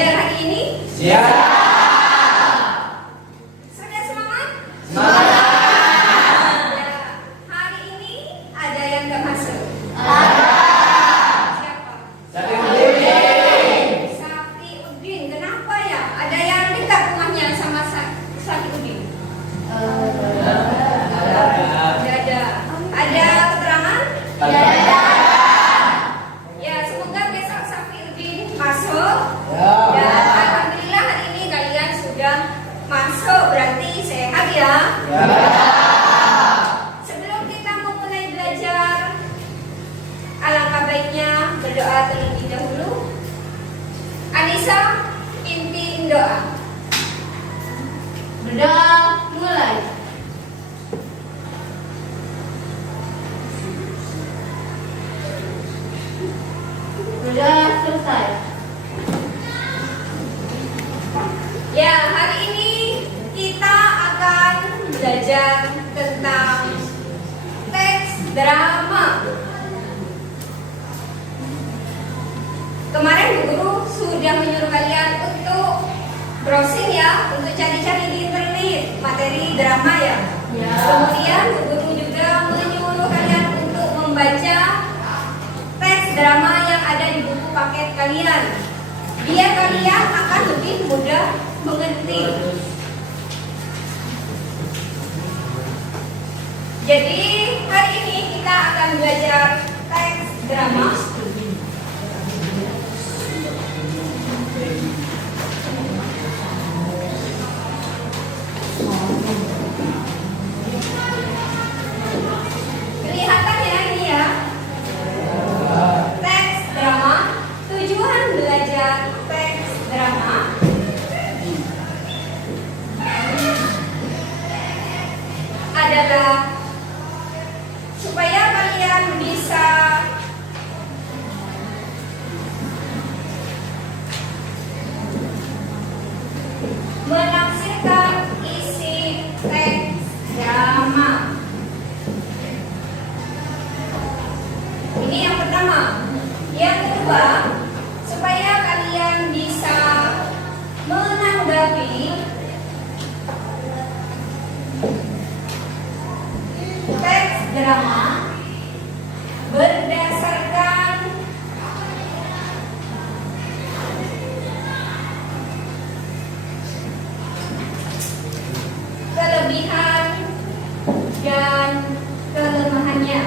belajar hari ini? Siap. Sudah semangat? Semangat. Ya, hari ini ada yang gak masuk? Ada. Siapa? Safiuddin. Safiuddin. Kenapa ya? Ada yang dekat rumahnya sama Safiuddin? Ada. Ada keterangan? Ada. Ya, semoga besok Safiuddin masuk. Ya. Dan alhamdulillah hari ini kalian sudah masuk, berarti sehat ya. Ya. Sebelum kita memulai belajar, alangkah baiknya berdoa terlebih dahulu. Anissa, pimpin doa. Berdoa mulai. Sudah selesai. Ya, hari ini kita akan belajar tentang teks drama. Kemarin Bu Guru sudah menyuruh kalian untuk browsing ya, untuk cari-cari di internet materi drama ya. Kemudian Bu Guru juga menyuruh kalian untuk membaca teks drama yang ada di buku paket kalian, biar kalian akan lebih mudah mengerti. Jadi hari ini kita akan belajar teks drama. Kelihatan ya ini ya. Teks drama. Tujuan belajar teks drama adalah supaya kalian bisa menafsirkan isi teks drama. Ini yang pertama. Yang kedua, supaya kalian bisa menanggapi teks drama berdasarkan kelebihan dan kelemahannya.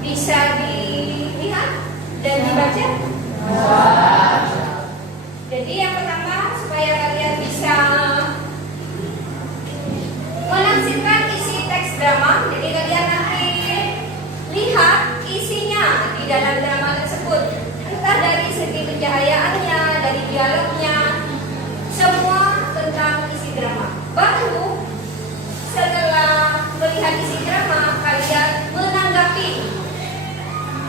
Bisa dilihat dan dibaca. Jadi yang pertama, supaya kalian bisa menafsirkan isi teks drama. Jadi kalian nanti lihat isinya di dalam drama tersebut, entah dari segi pencahayaannya, dari dialognya, semua tentang isi drama. Baru setelah melihat isi drama, kalian menanggapi.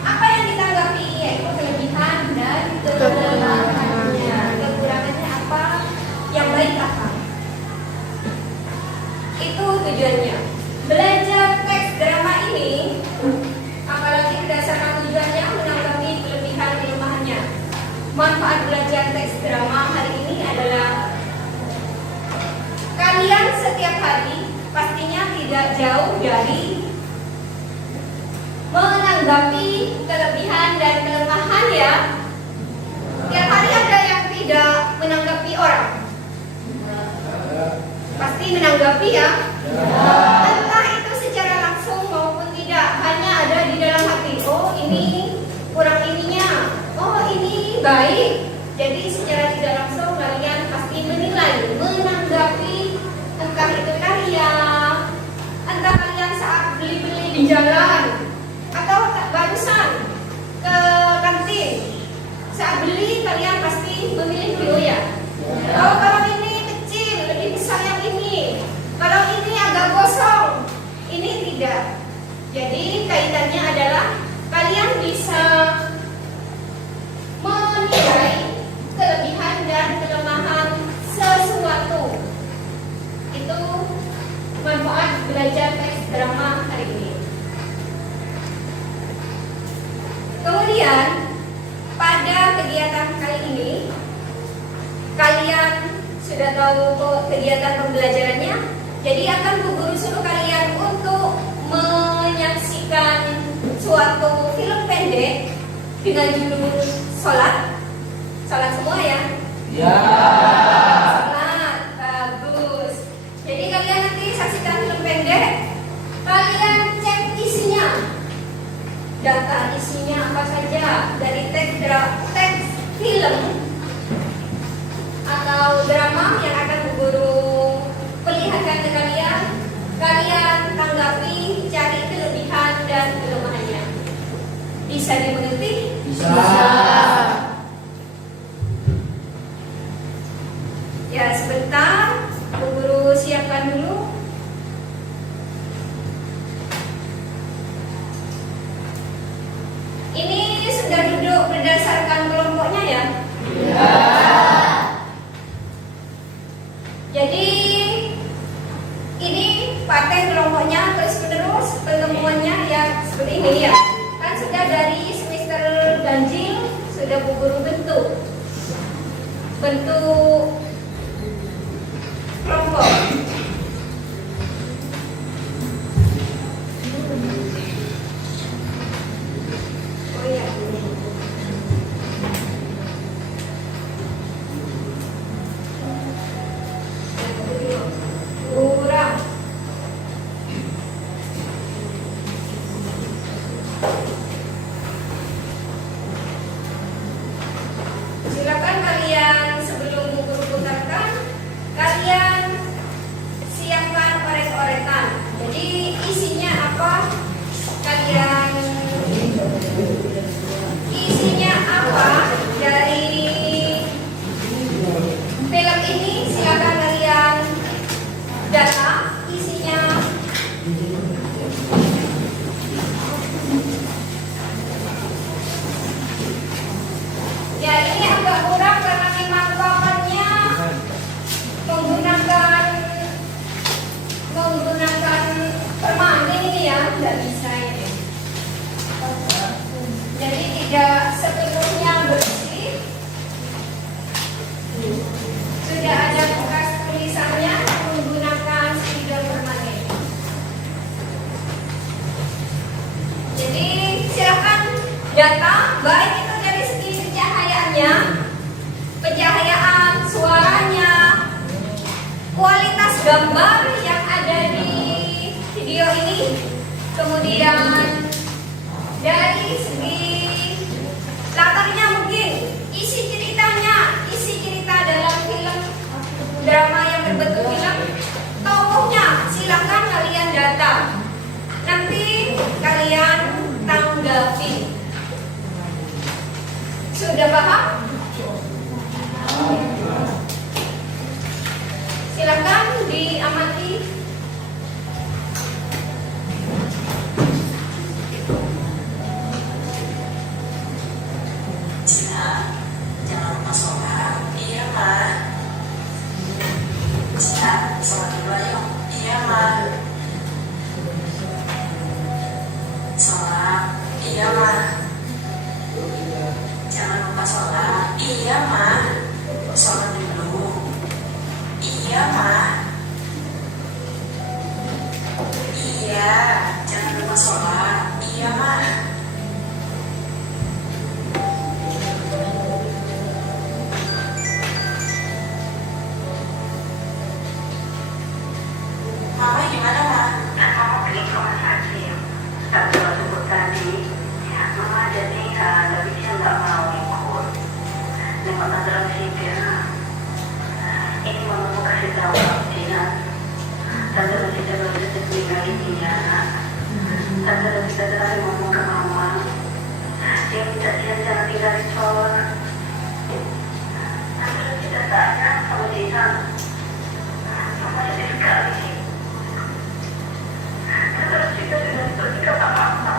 Apa yang ditanggapi yaitu kelebihan dan kelemahannya. Kekurangannya apa, yang baik apa. Itu tujuannya. Belajar teks drama ini, apalagi berdasarkan tujuannya, menanggapi kelebihan kelemahannya. Manfaat belajar teks drama hari ini adalah kalian setiap hari pastinya tidak jauh dari menanggapi kelebihan dan kelemahan ya. Tiap hari ada yang tidak menanggapi orang. Pasti menanggapi ya. Entah itu secara langsung maupun tidak, hanya ada di dalam hati. Oh ini kurang ininya, oh ini baik. Jadi secara tidak langsung kalian pasti menilai, menanggapi, entah itu karya, entah kalian saat beli-beli di jalan, atau barusan ke kantin. Saat beli kalian pasti memilih dulu ya. Oh kalau ini kecil, lebih besar yang ini. Kalau ini agak gosong, ini tidak. Jadi kaitannya adalah kalian bisa menilai kelebihan dan kelemahan sesuatu. Itu manfaat belajar teks drama. Kemudian pada kegiatan kali ini kalian sudah tahu kegiatan pembelajarannya. Jadi akan Bu Guru suruh kalian untuk menyaksikan suatu film pendek dengan judul Sholat. Sholat semua ya? Ya. Sholat, bagus. Jadi kalian nanti saksikan film pendek. Kalian cek isinya. Data isinya apa saja dari teks film atau drama yang akan Bu Guru perlihatkan ke kalian. Kalian tanggapi, cari kelebihan dan kelemahannya. Bisa dimengerti? Bisa. Ya, sebentar Bu Guru siapkan dulu. Ini sudah duduk berdasarkan kelompoknya ya? Ya. Jadi ini paten kelompoknya terus-menerus pertemuannya ya seperti ini ya. Kan sudah dari semester ganjil sudah Bu Guru bentuk kelompok. Oh iya. Kurang. Silakan kalian sebelum Bu Guru putarkan, kalian siapkan oret-oretan. Jadi isinya apa? Isinya apa dari film ini? Silakan kalian data isinya. Ya, ini agak kurang karena memang papannya menggunakan permanen ini ya, tidak bisa ini. Jadi tidak sepenuhnya bersih. Sudah ada bekas tulisannya menggunakan spidol permanen. Jadi silakan data baik itu dari segi pencahayaan, suaranya, kualitas gambar yang ada di video ini, kemudian dari segi latarnya mungkin, isi cerita dalam film drama yang berbentuk film, tokohnya silakan kalian data, nanti kalian tanggapi. Sudah paham? Silakan diamati. Jangan lupa sholat. Iya, Ma. Sholat dulu yuk. Iya, Ma. Sholat. Iya, Ma. Jangan lupa sholat. Iya, Ma. Sholat dulu. Iya, Ma. Iya, jangan lupa sholat. Iya, Ma. Mama gimana, Ma? Mama pergi ke rumah sakit. Tapi waktu tadi, Mama jadi tapi dia nggak mau ikut. Dan Mama terus pikir, ini Mama mau kasih tahu dia. Tante Rosita baru saja meninggalin dia. Tante Rosita terakhir ngomong ke Mama. Dia minta dia jangan tinggalin sholat. Tante Rosita tanya sama dia. Mama sedih sekali. Tante Rosita sudah pergi ke Mama.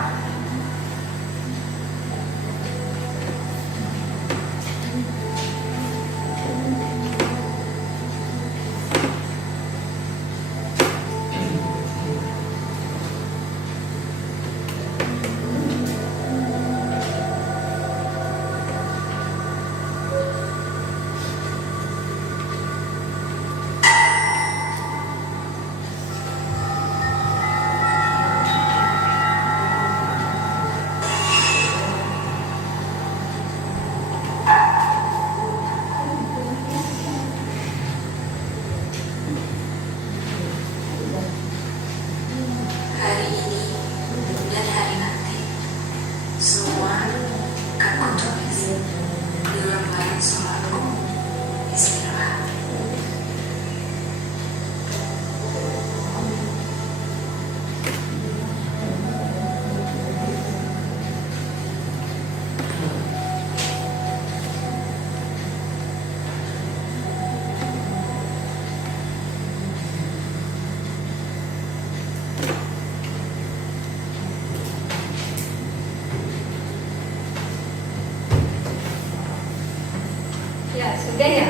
Sudah ya?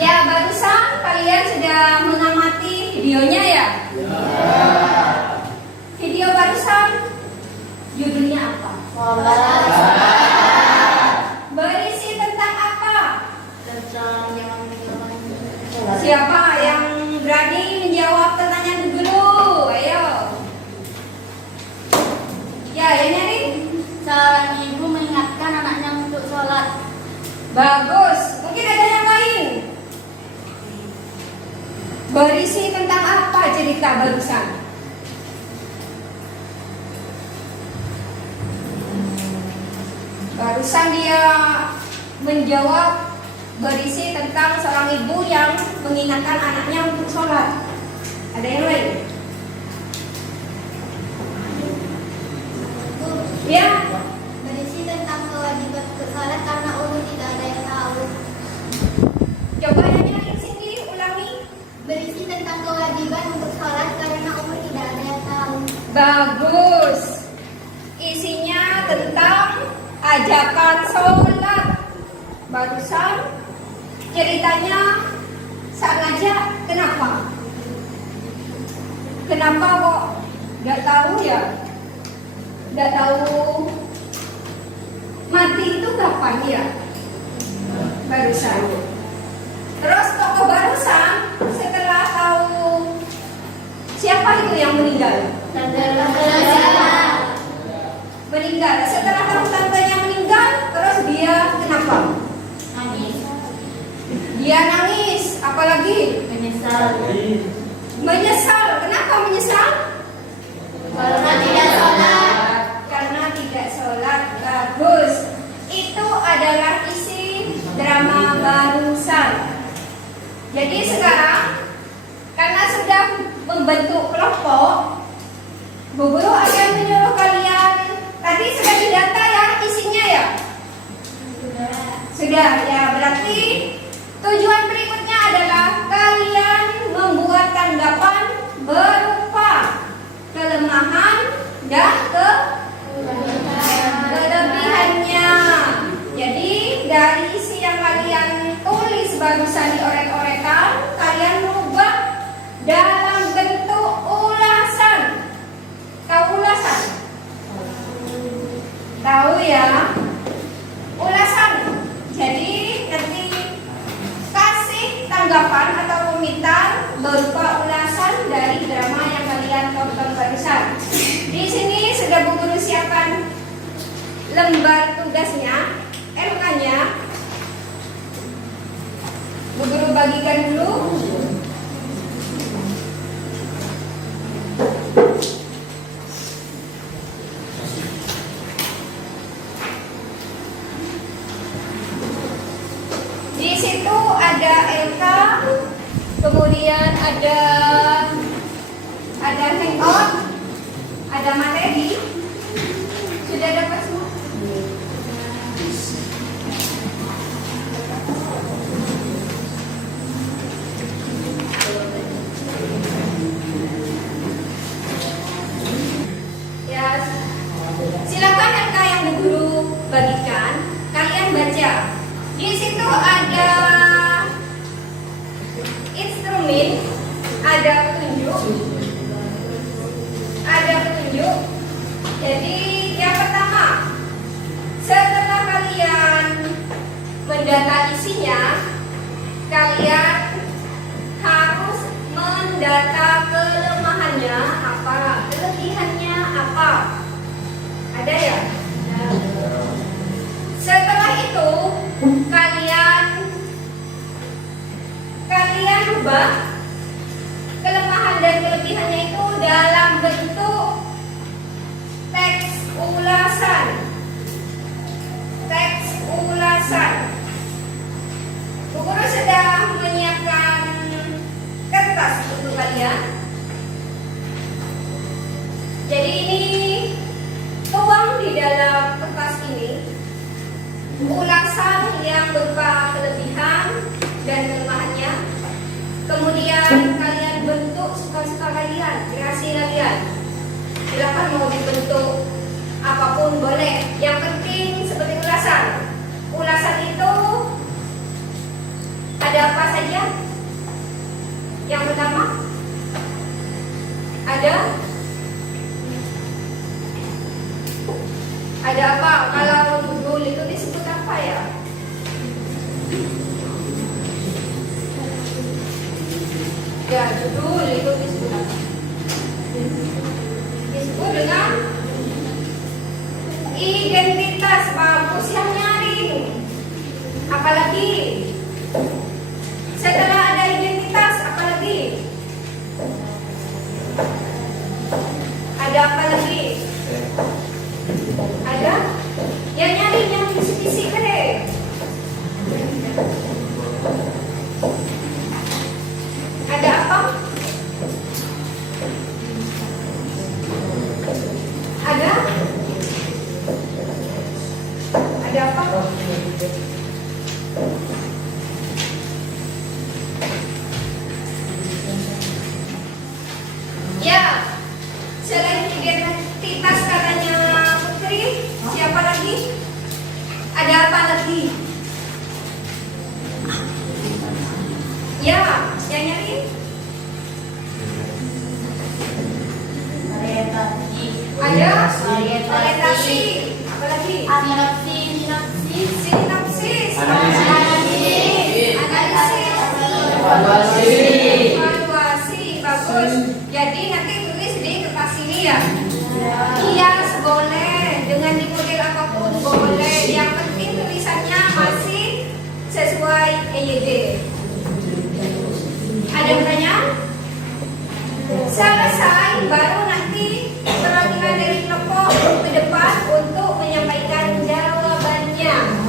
Ya, barusan kalian sudah mengamati videonya ya? Video barusan judulnya apa? Berisi tentang apa? Siapa yang berani menjawab pertanyaan guru? Ayo. Ya, yang nyari. Seorang ibu mengingatkan anaknya untuk sholat. Bagus. Mungkin ada yang lain. Berisi tentang apa cerita barusan? Barusan dia menjawab berisi tentang seorang ibu yang mengingatkan anaknya untuk sholat. Ada yang lain? Ya, Berisi tentang kewajiban untuk sholat karena ulun tidak ada yang tahu. coba yang lain sini ulangi. Berisi tentang kewajiban untuk sholat karena umur tidak ada yang tahu. Bagus. Isinya tentang ajakan sholat. Barusan ceritanya sengaja. Kenapa? Kenapa kok nggak tahu ya? Nggak tahu mati itu kapan ya? Barusan. Terus tokoh barusan setelah tahu siapa itu yang meninggal? Meninggal. Setelah tahu tantenya meninggal, terus dia kenapa? Dia nangis. Apalagi? Menyesal. Kenapa menyesal? Karena tidak sholat. Karena tidak sholat. Bagus. Itu adalah isi drama barusan. Jadi sekarang karena sudah membentuk kelompok, Bu Guru akan menyuruh kalian. Tadi sudah didata ya isinya ya? Sudah ya, berarti tujuan berikutnya adalah kalian membuat tanggapan berupa kelemahan dan kelebihannya. Jadi dari isi yang kalian tulis barusan diorek-orekan, kalian rubah dalam bentuk ulasan. Tahu ulasan? Tahu ya? Ulasan. Jadi nanti kasih tanggapan atau komentar berupa ulasan dari drama yang kalian tonton barusan. Di sini sudah Bu Guru siapkan lembar tugasnya, LK-nya. Bu Guru bagikan dulu. Di situ ada LK, kemudian ada hangout, ada materi. Sudah dapat semua? Ya, silakan LK yang Bu Guru bagikan, kalian baca. Di situ ada instrumen, ada petunjuk. Jadi yang pertama, setelah kalian mendata isinya, kalian harus mendata kelemahannya apa, kelebihannya apa. Ada ya? Setelah itu kalian ubah kelemahan dan kelebihannya itu dalam bentuk teks ulasan. Bu Guru sudah menyiapkan kertas untuk kalian. Jadi ini tuang di dalam kertas ini ulasan yang berupa kelebihan dan kelemahannya. Kemudian kalian bentuk suka-suka kalian, kreasi kalian. Silakan mau dibentuk apapun boleh. Yang Yang pertama ada apa? Kalau judul itu disebut apa ya? Ya, judul itu disebut apa? Disebut dengan identitas. Bagus yang nyaring. Apalagi setelah ada identitas, apalagi ada apa lagi? Ada yang nyaring, yang bisik-bisik deh. Ada apa? Ada apa? Ya, selain identitas katanya Putri, siapa lagi? Ada apa lagi? Ya, yang nyari? Ada orientasi. Apa lagi? Sinopsis. Evaluasi. Bagus. Jadi nanti tulis di kertas ini ya. Kias boleh, dengan di model apapun boleh. Yang penting tulisannya masih sesuai EYD. Ada pertanyaan? Selesai, baru nanti perwakilan dari kelompok ke depan untuk menyampaikan jawabannya.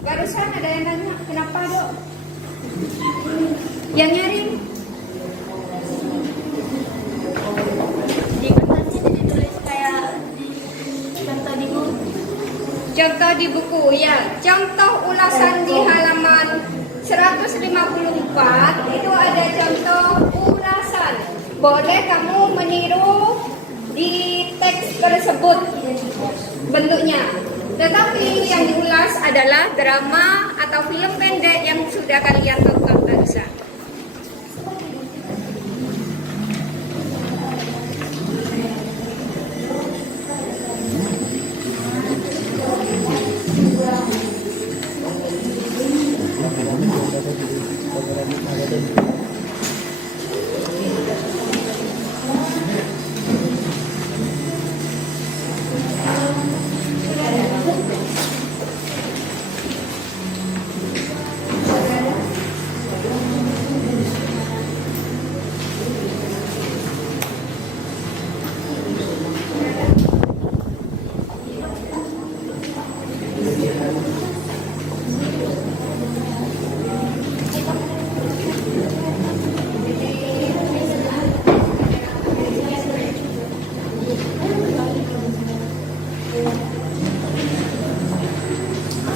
Barusan ada yang nanya, kenapa dok? Yang nyaring? Di kertasnya ditulis kayak contoh di buku. Contoh di buku ya. Contoh ulasan di halaman 154 itu ada contoh ulasan. Boleh kamu meniru di teks tersebut bentuknya. Tetapi yang diulas adalah drama atau film pendek yang sudah kalian tonton barusan.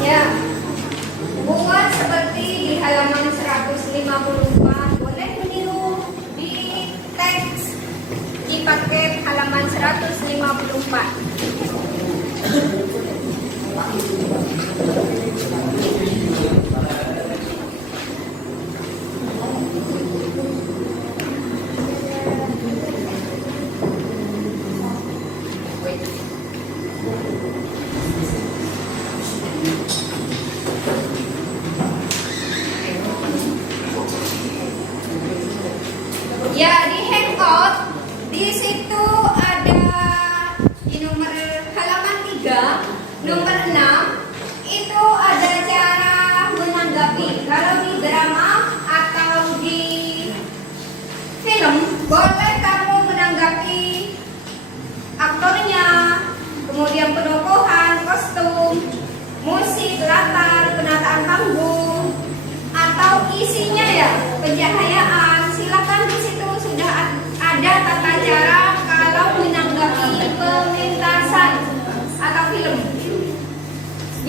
Ya, buat seperti di halaman 154, boleh meniru di teks di paket halaman 154.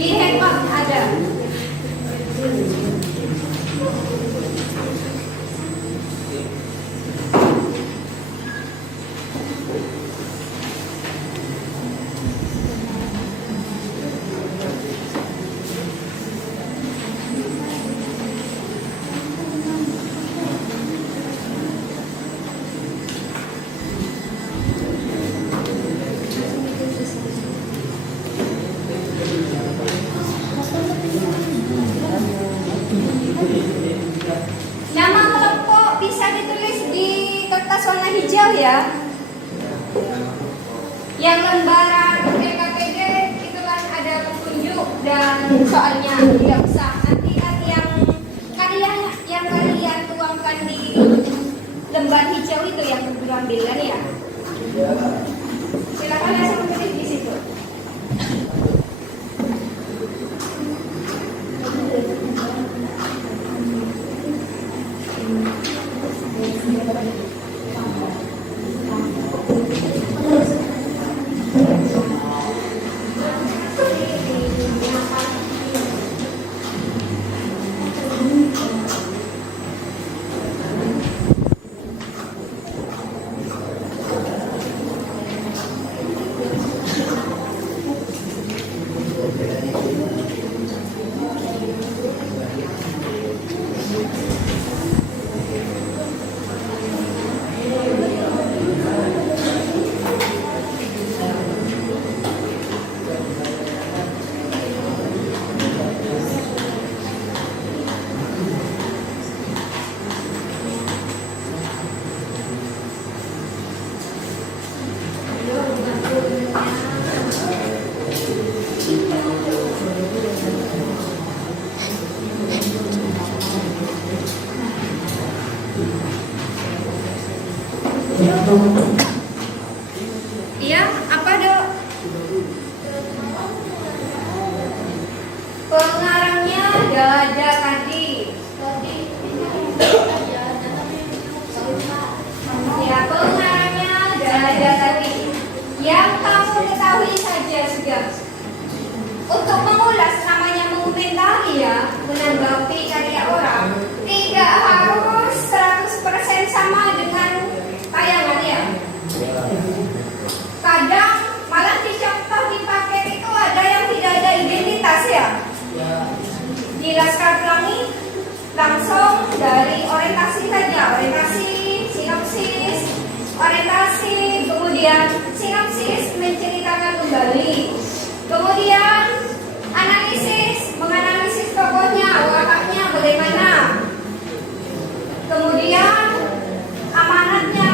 Di handphone ada. Nama kelompok bisa ditulis di kertas warna hijau ya. Yang lembaran LKPD itu kan ada petunjuk dan soalnya, tidak usah. Nanti kan yang kalian tuangkan di lembar hijau itu yang diambil kan ya. Silakan langsung tulis di situ. Iya, apa dok? Pengarangnya Dada tadi. Ya, pengarangnya Dada tadi. Yang kamu ketahui saja sudah. Untuk mengulas namanya mengomentari ya, menanggapi karya orang, tidak harus 100% sama dengan tayangan ya. Kadang malah di contoh di paket itu ada yang tidak ada identitas ya. Di Laskar Pelangi langsung dari orientasi saja, orientasi, sinopsis, orientasi, kemudian sinopsis menceritakan kembali, kemudian analisis, menganalisis tokohnya, wataknya bagaimana, kemudian amanatnya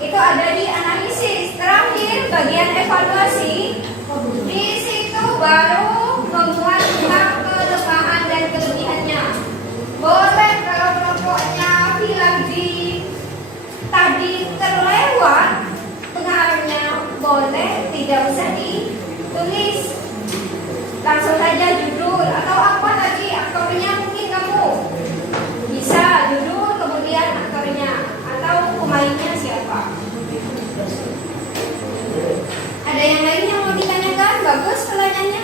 itu ada di analisis. Terakhir bagian evaluasi, di situ baru membuat tentang kelemahan dan kelebihannya. Boleh kalau kelompoknya bilang di tadi terlewat pengarangnya, boleh tidak usah ditulis, langsung saja judul atau apa tadi aktornya, mungkin kamu bisa judul kemudian aktornya atau pemainnya siapa. Ada yang lain yang mau ditanyakan? Bagus pertanyaannya.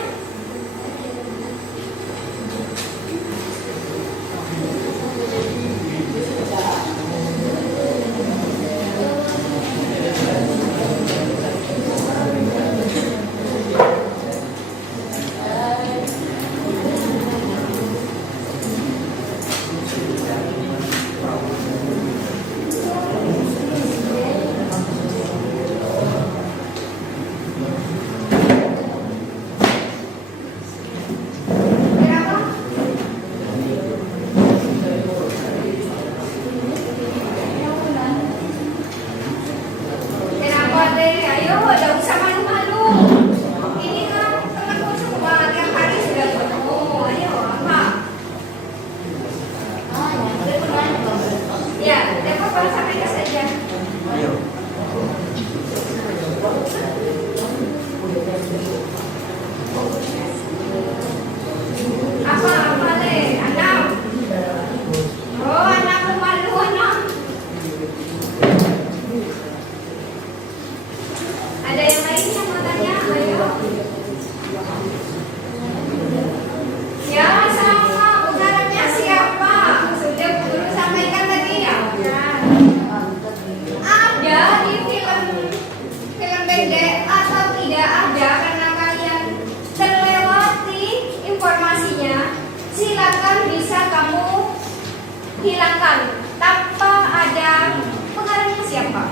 hilangkan tanpa ada pengarangnya siapa.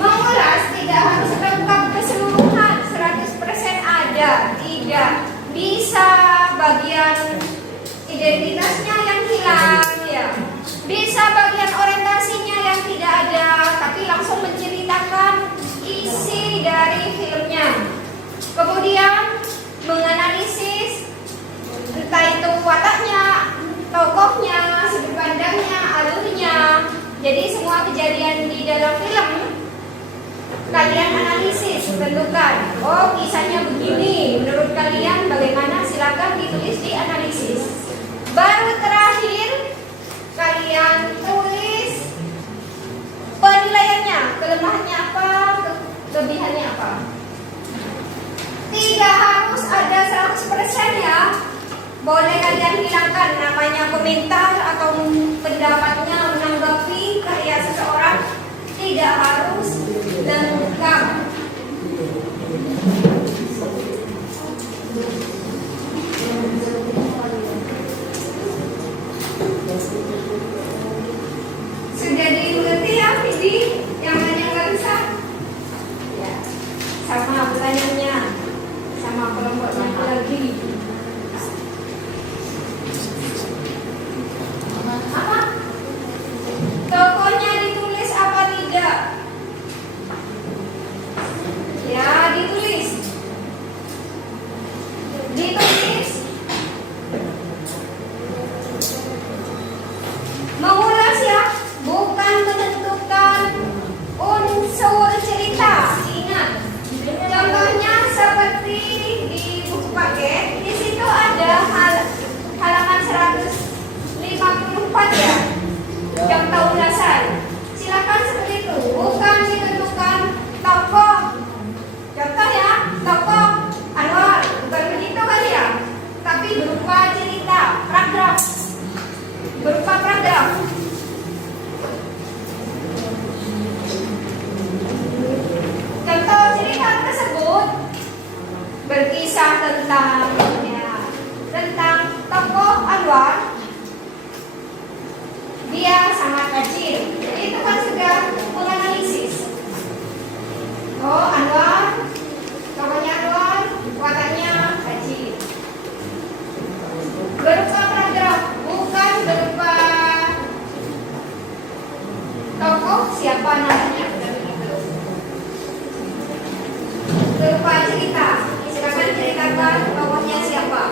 Mengulas tidak harus lengkap keseluruhan 100% ada, tidak bisa bagian identitasnya yang hilang ya, bisa bagian orientasinya yang tidak ada, tapi langsung menceritakan isi dari filmnya. Kemudian menganalisis entah itu wataknya, tokohnya, sudut pandangnya, alurnya. Jadi semua kejadian di dalam film kalian analisis, tentukan. Oh, kisahnya begini. Menurut kalian bagaimana? Silakan ditulis di analisis. Baru terakhir kalian tulis penilaiannya, kelemahannya apa, kelebihannya apa. Tidak harus ada 100% ya. Boleh kalian hilangkan namanya komentar atau pendapatnya menanggapi karya seseorang. Tidak harus lengkap. Sudah dimengerti ya, Fidi? Yang nanya nggak bisa? Ya, sama pertanyaannya, sama kelompoknya lagi. Apa? Tokohnya ditulis apa tidak? Ya, ditulis. Ditulis. Mengulas ya, bukan menentukan unsur cerita. Ingat, contohnya seperti di buku paket, di situ ada halaman 154 ya, jam taulasan. Silakan seperti itu, bukan ditentukan tokoh. Contoh ya, tokoh Anwar, bukan begitu kali ya, tapi berupa cerita, paragraf, berupa paragraf. Contoh cerita tersebut berkisah tentang tokoh Anwar. Dia sangat rajin. Jadi itu kan sudah menganalisis. Oh, Anwar, tokohnya Anwar, wataknya rajin. Berupa paragraf, bukan berupa tokoh siapa namanya, bukan begitu. Berupa cerita, silakan ceritakan tokohnya siapa.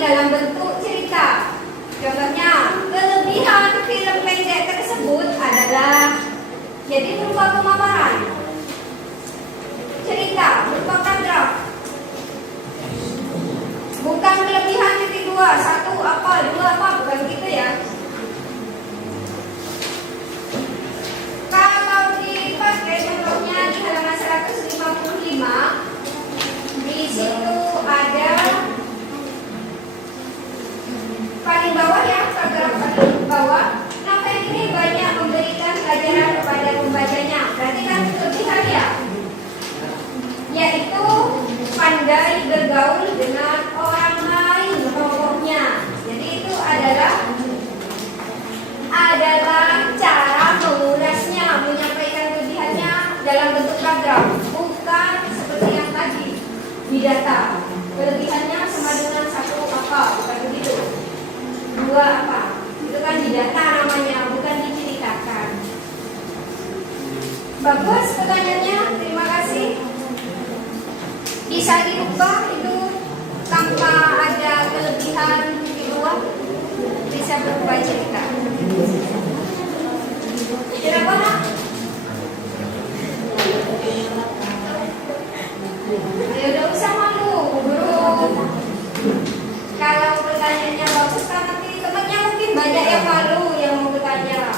Dalam bentuk cerita. Contohnya, kelebihan film pendek tersebut adalah jadi berupa pemaparan cerita, berupa paragraf. Bukan kelebihan titik dua, satu apa, dua apa, bukan begitu ya. Kalau dipakai contohnya di halaman 155, di situ ada paling bawah ya, paragraf paling bawah. Novel ini banyak memberikan pelajaran kepada pembacanya. Berarti kan kelebihan ya, yaitu pandai bergaul dengan orang lain tokohnya. Jadi itu adalah cara mengulasnya, menyampaikan kelebihannya dalam bentuk paragraf, bukan seperti yang tadi di data. Kelebihannya sama dengan satu apa, bukan begitu. Dua apa? Itu kan di data namanya, bukan diceritakan. Bagus pertanyaannya, terima kasih. Bisa dirubah itu tanpa ada kelebihan di luar, bisa berubah cerita. Kenapa? Ya udah usah malu, bro. Kalau pertanyaannya bagus kan nanti temannya mungkin banyak yang malu yang mau bertanya.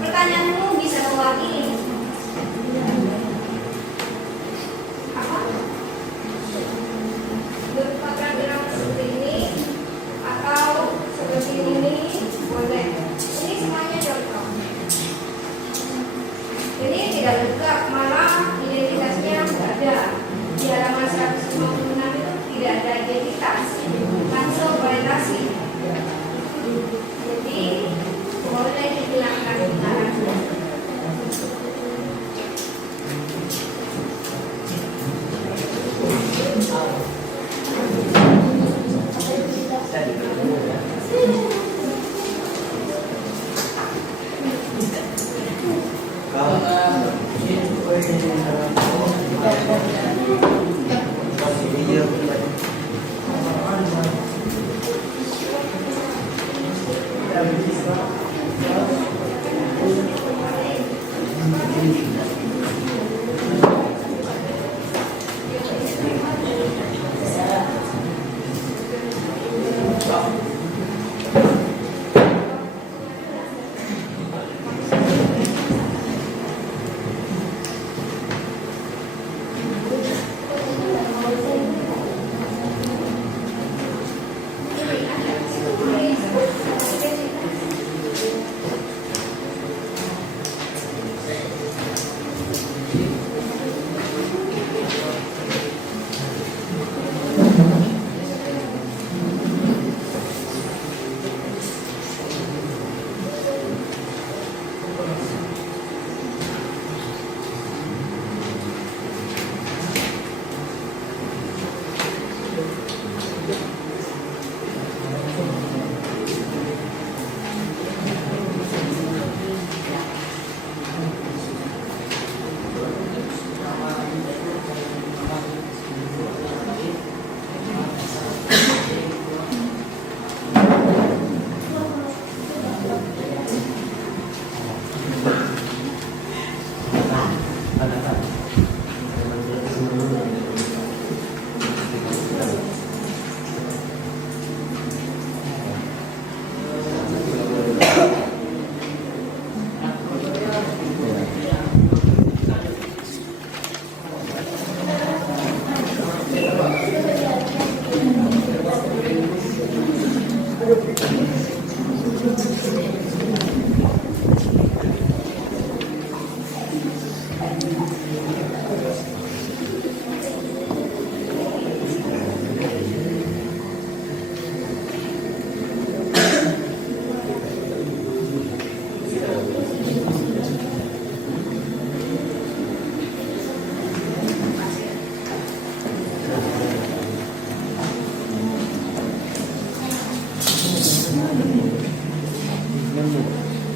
Pertanyaanmu bisa mewakili. Apa? Merupakan gerak seperti ini atau seperti ini boleh. Ini semuanya contoh. Ini tidak lengkap, malah identitasnya tidak ada. Di halaman 156 itu tidak ada identitas, langsung orientasi. Jadi boleh dihilangkan arahnya.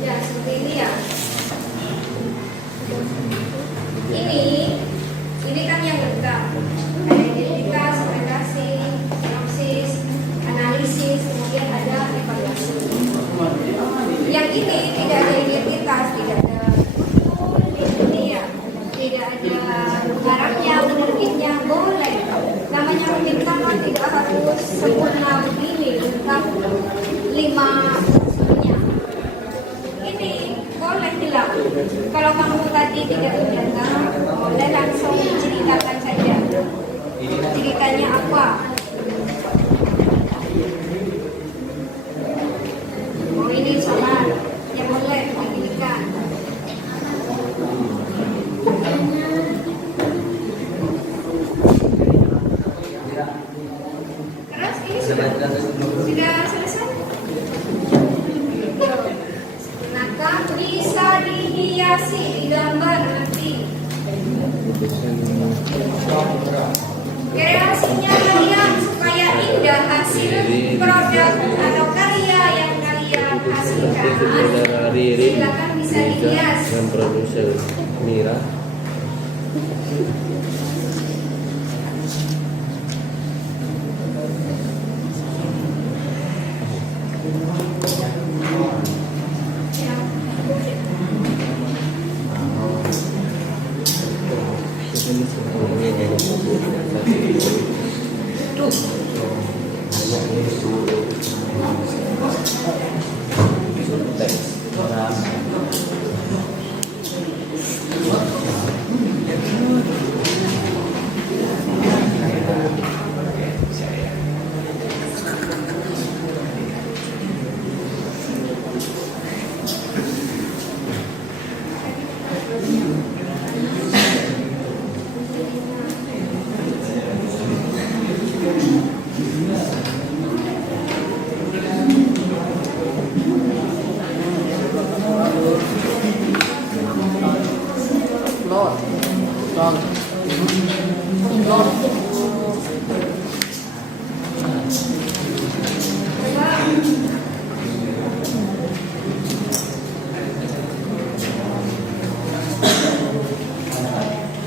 Ya, seperti ini ya. Ini kan yang lengkap. Ada identitas, orientasi, sinopsis, analisis, kemudian ada evaluasi. Yang ini tidak ada identitas, tidak ada ini ya, tidak ada barangnya, penerbitnya, boleh. Namanya penciptaan kan tidak harus sempurna begini, lengkap 5 unsurnya. Ini boleh hilang. Kalau kamu tadi tidak mendata, boleh langsung ceritakan saja. Ceritanya apa? Oh ini salah, ya boleh dipilihkan. Terus ini sudah selesai. Maka bisa dihiasi, digambar nanti. Kreasinya kalian supaya indah hasil produk atau karya yang kalian hasilkan. Silakan bisa dihias. Dan produser Mira.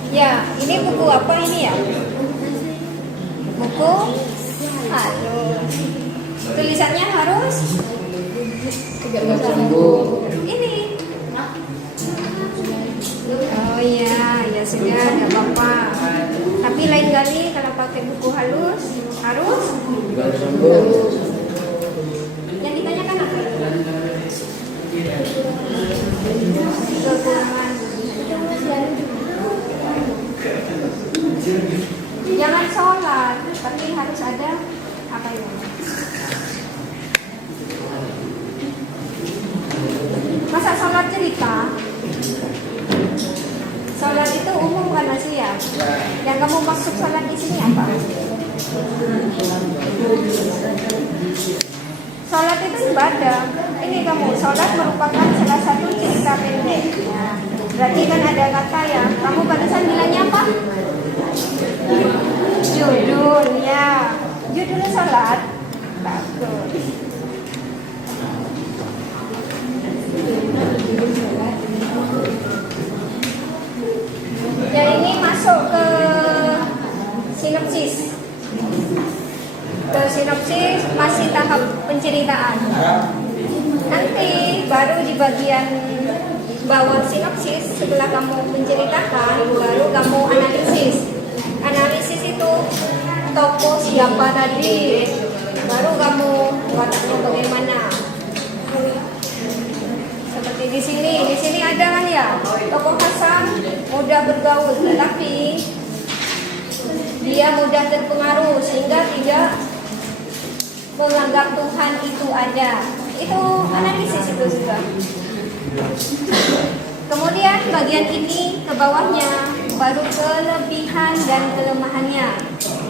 Ya, ini buku apa ini ya? Buku halus. Tulisannya harus ini. Oh iya, ya sudah, nggak apa-apa. Tapi lain kali kalau pakai buku halus harus yang ditanyakan apa? Kekurangan. Jangan sholat, tapi harus ada apa ya? Masa sholat cerita? Sholat itu umum kan masih ya? Yang kamu maksud sholat di sini apa? Sholat itu ibadah. Ini kamu, sholat merupakan salah satu cerita pendek. Ya. Berarti kan ada kata ya. Kamu barusan bilangnya apa? Judul ya. Judul sholat. Bagus. Dan ini masuk ke sinopsis. Ke sinopsis masih tahap penceritaan. Nanti baru di bagian bawah sinopsis, setelah kamu menceritakan, baru kamu analisis. Analisis itu tokoh siapa tadi, baru kamu wataknya bagaimana. Seperti di sini ada kan ya, tokoh Hasan mudah bergaul, tetapi dia mudah terpengaruh sehingga tidak menganggap Tuhan itu ada. Itu analisis itu juga. Kemudian bagian ini ke bawahnya baru kelebihan dan kelemahannya,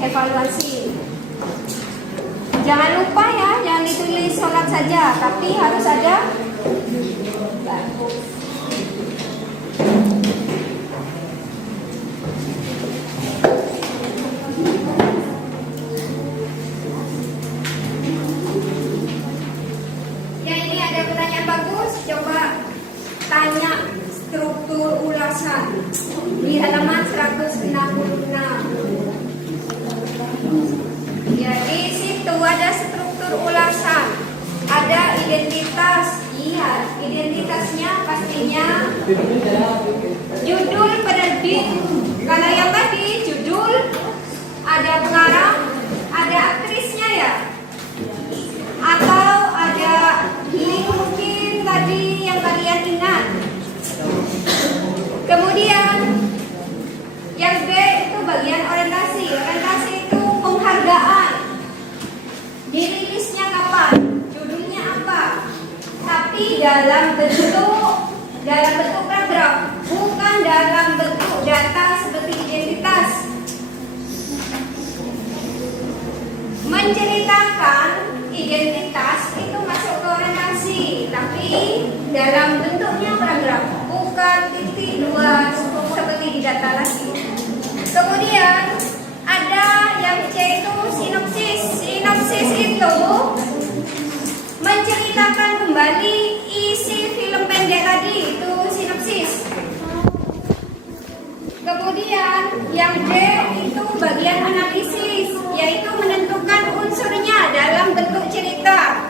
evaluasi. Jangan lupa ya, jangan ditulis sholat saja, tapi harus ada ya. Ini ada pertanyaan bagus, coba tanya struktur ulasan di halaman 166. Ya, di situ ada struktur ulasan, ada identitas. Iya, identitasnya pastinya judul penerbit. Kalau yang tadi judul, ada pengarang, ada aktrisnya ya, atau ada link mungkin tadi yang kalian ingat. Kemudian yang B itu bagian orientasi. Orientasi itu penghargaan. Dirilisnya kapan? Judulnya apa? Tapi dalam bentuk paragraf, bukan dalam bentuk data seperti identitas. Menceritakan identitas itu masuk ke orientasi, tapi dalam bentuknya paragraf, bukan titik dua seperti di data lagi. Kemudian ada yang C itu sinopsis. Sinopsis itu menceritakan kembali isi film pendek tadi, itu sinopsis. Kemudian yang D itu bagian analisis, yaitu menentukan unsurnya dalam bentuk cerita.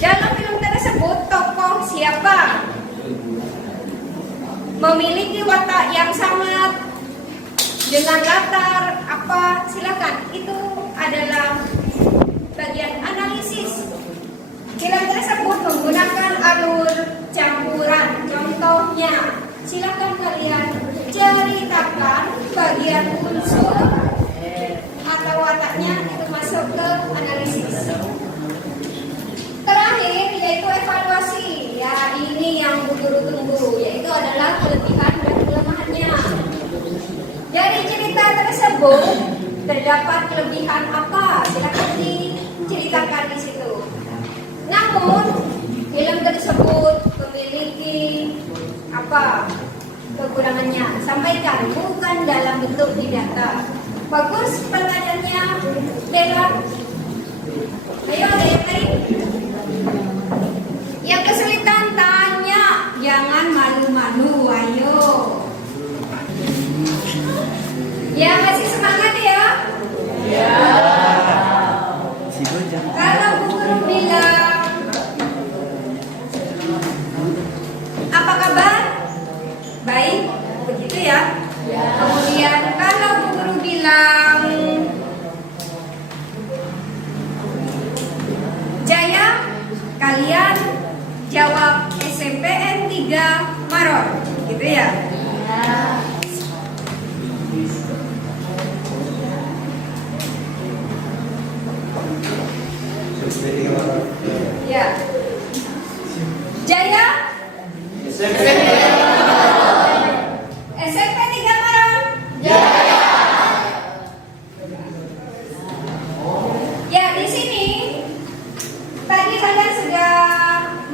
Dalam film tersebut tokoh siapa? Memiliki watak yang sangat dengan latar apa? Silakan, itu ada alur campuran. Contohnya, silakan kalian ceritakan bagian unsur atau wataknya itu masuk ke analisis. Terakhir yaitu evaluasi. Ya, ini yang Bu Guru tunggu, yaitu adalah kelebihan dan kelemahannya. Dari cerita tersebut terdapat kelebihan apa? Silakan diceritakan di situ. Namun film tersebut memiliki apa kekurangannya? Sampaikan, bukan dalam bentuk di data. Bagus pertanyaannya, Bella. Ayo, Dewi. Yang kesulitan tanya, jangan malu-malu. Ayo. Ya, masih semangat ya? Ya. Kalau Bu Guru bilang, apa kabar? Baik, begitu ya? Kemudian kalau Bu Guru bilang, Jaya, kalian jawab SMPN 3 Maron, gitu ya? Ya. Jaya, SMP 3 Maron. Ya, di sini tadi kalian sudah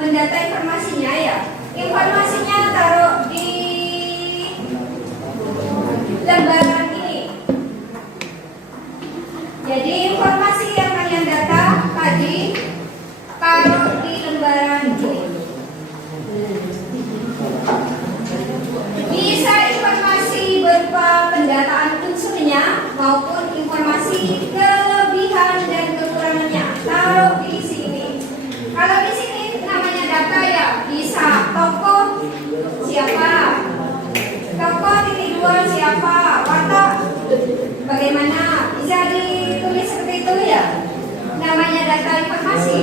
mendata informasinya ya. Informasinya taruh di lembaran ini. Jadi informasi yang kalian data tadi taruh di lembaran ini. Bisa informasi berupa pendataan unsurnya maupun informasi kelebihan dan kekurangannya taruh di sini. Kalau di sini namanya data ya, bisa tokoh siapa, tokoh titik 2 siapa, watak bagaimana, bisa ditulis seperti itu ya. Namanya data informasi.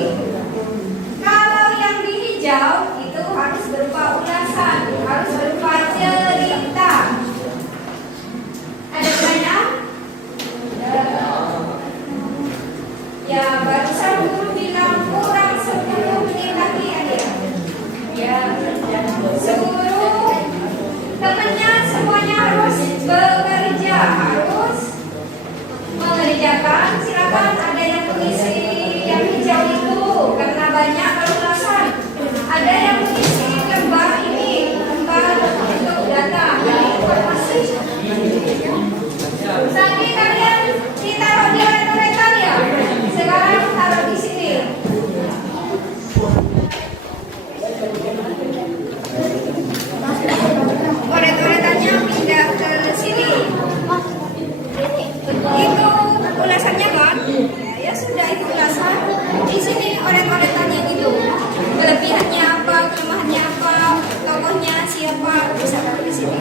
Kalau yang di hijau itu harus berupa ulasan, harus berupa cerita. Ada banyak? Ya, barusan guru bilang kurang 10 menit lagi ada. Ya, suruh temannya semuanya harus bekerja, harus mengerjakan. Silakan ada yang mengisi yang hijau itu karena banyak ulasan. Ada yang mengisi lembar ini, lembar untuk data dan informasi. Tadi kalian ditaruh di oret-oretan ya, sekarang taruh di sini. Oret-oretannya pindah ke sini. Itu ulasannya kan? Ya sudah, itu ulasan. Di sini oret-oretannya gitu. Kelebihannya apa, kelemahannya apa, tokohnya siapa, bisa taruh di sini.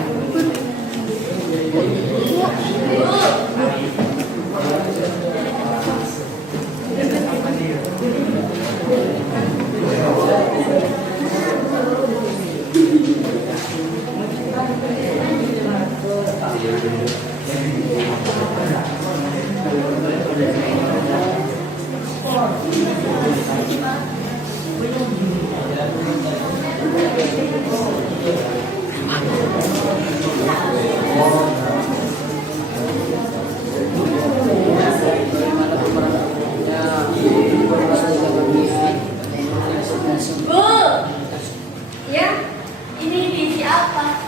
Ya, ini visi apa?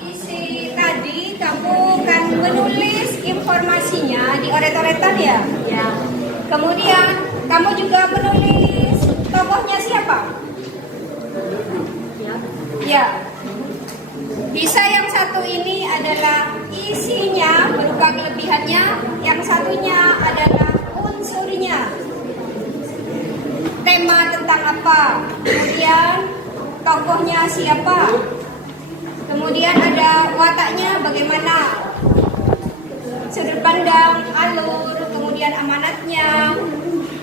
Visi tadi kamu kan menulis informasinya di oret-oretan ya? Ya. Kemudian kamu juga menulis tokohnya siapa? Ya. Bisa yang satu ini adalah isinya berupa kelebihannya, yang satunya adalah unsurnya. Tema tentang apa? Kemudian tokohnya siapa? Kemudian ada wataknya bagaimana? Sudut pandang, alur, kemudian amanatnya,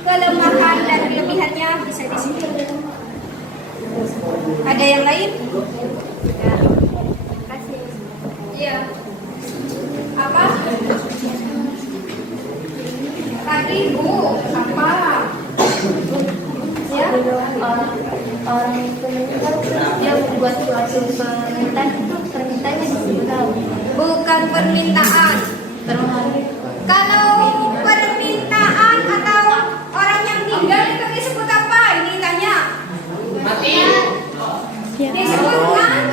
kelemahan dan kelebihannya bisa di sini. Ada yang lain? Kasih. Iya. Apa? Tadi Bu, apa? Ya. Orang itu meninggal dia membuat suatu permintaan itu permintaannya disebut apa? Bukan permintaan. Kalau permintaan atau orang yang tinggal itu disebut apa? Ini tanya. Disebutkan?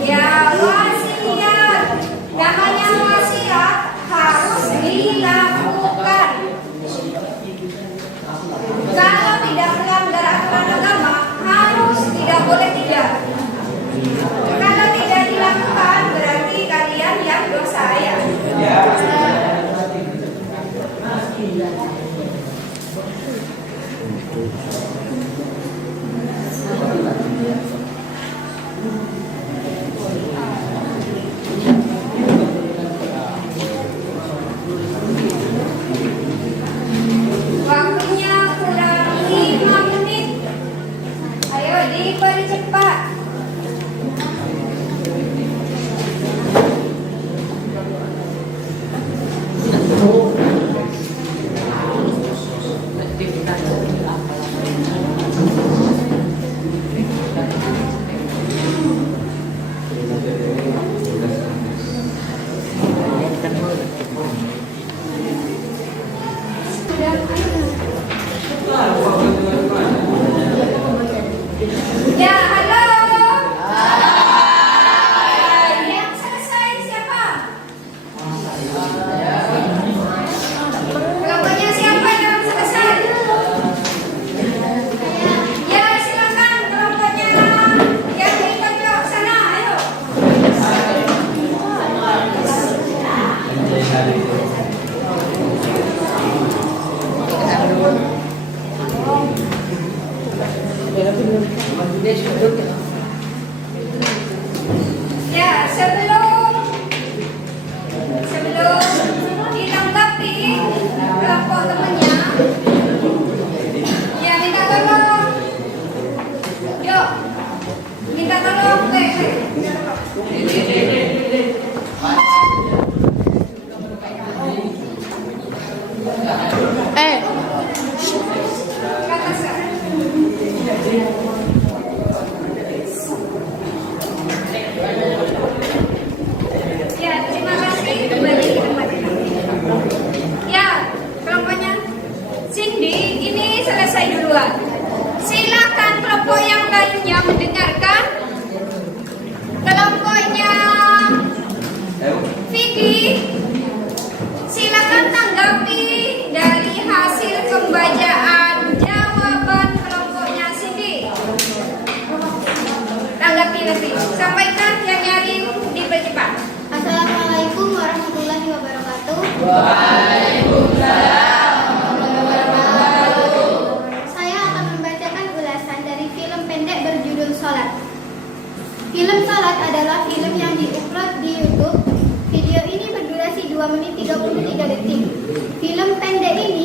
Ya, wasiat. Namanya wasiat harus dilakukan. Kalau tidak melanggar aturan agama, harus tidak boleh tidak. Kalau tidak dilakukan, berarti kalian yang dosa ya. Waktunya kurang 5 menit. Ayo dipercepat. Ya, halo. Yang selesai siapa? Kelompoknya siapa yang selesai? Ya, silakan kelompoknya yang di pojok sana, ayo. Ya, sebelum ditanggapi kelompok temannya, ya minta tolong. Yuk, minta tolong. Ke atas, Kak. Ya, terima kasih. Kembali ke tempatnya. Ya, kelompoknya Cindy ini selesai duluan. Silakan kelompok yang lainnya mendengarkan. Kelompoknya Vicky, silakan tanggapi dari hasil pembacaan jawaban kelompoknya Cindy. Tanggapi nanti. Sampaikan yang nyari dipercepat. Assalamualaikum warahmatullahi wabarakatuh. Saya akan membacakan ulasan dari film pendek berjudul Sholat. Film Sholat adalah film yang diupload di YouTube. Video ini berdurasi 2 menit 33 detik. Film pendek ini